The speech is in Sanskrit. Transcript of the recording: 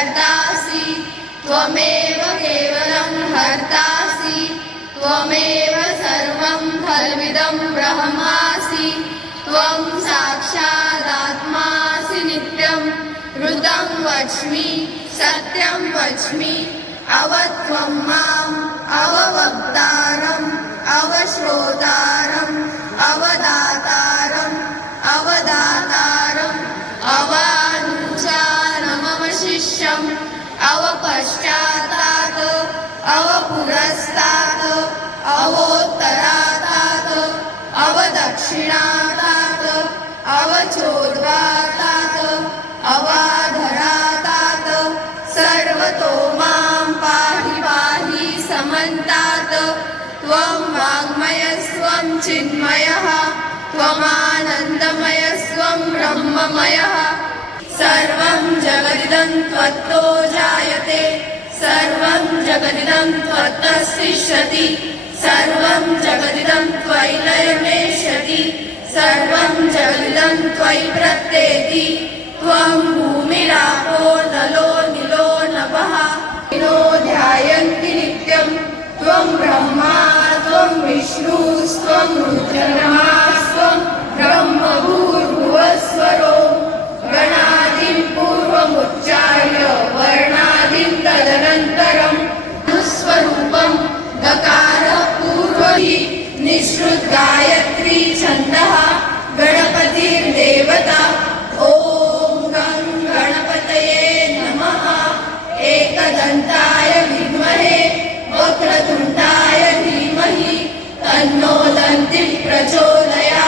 कर्तासि त्वमेव केवलं हर्तासि त्वमेव सर्वं खल्विदं ब्रह्मासि त्वं साक्षादात्मासि नित्यं ऋतं वच्मि सत्यं वच्मि अवत्वं माम् अववक्तारम् अवश्रोतारम् अवदातारम् अवपश्चात्तात् अवपुरस्तात् अवोत्तरातात् अवदक्षिणातात् अवचोद्वातात् अवाधरातात् सर्वतो मां पाहि पाहि समन्तात् त्वं वाङ्मयस्त्वं चिन्मयः त्वमानन्दमयस्त्वं ब्रह्ममयः। सर्वं जगदिदं त्वत्तो जायते सर्वं जगदिदं त्वत्तस्तिष्ठति सर्वं जगदिदं त्वयि लयमेष्यति सर्वं जगदिदं त्वयि प्रत्येति त्वं विश्रुत गायत्री छन्दः गणपतिर्देवता। ॐ गं गणपतये नमः। एकदन्ताय विद्महे, वक्रतुण्डाय धीमहि, तन्नो दन्तिः प्रचोदयात्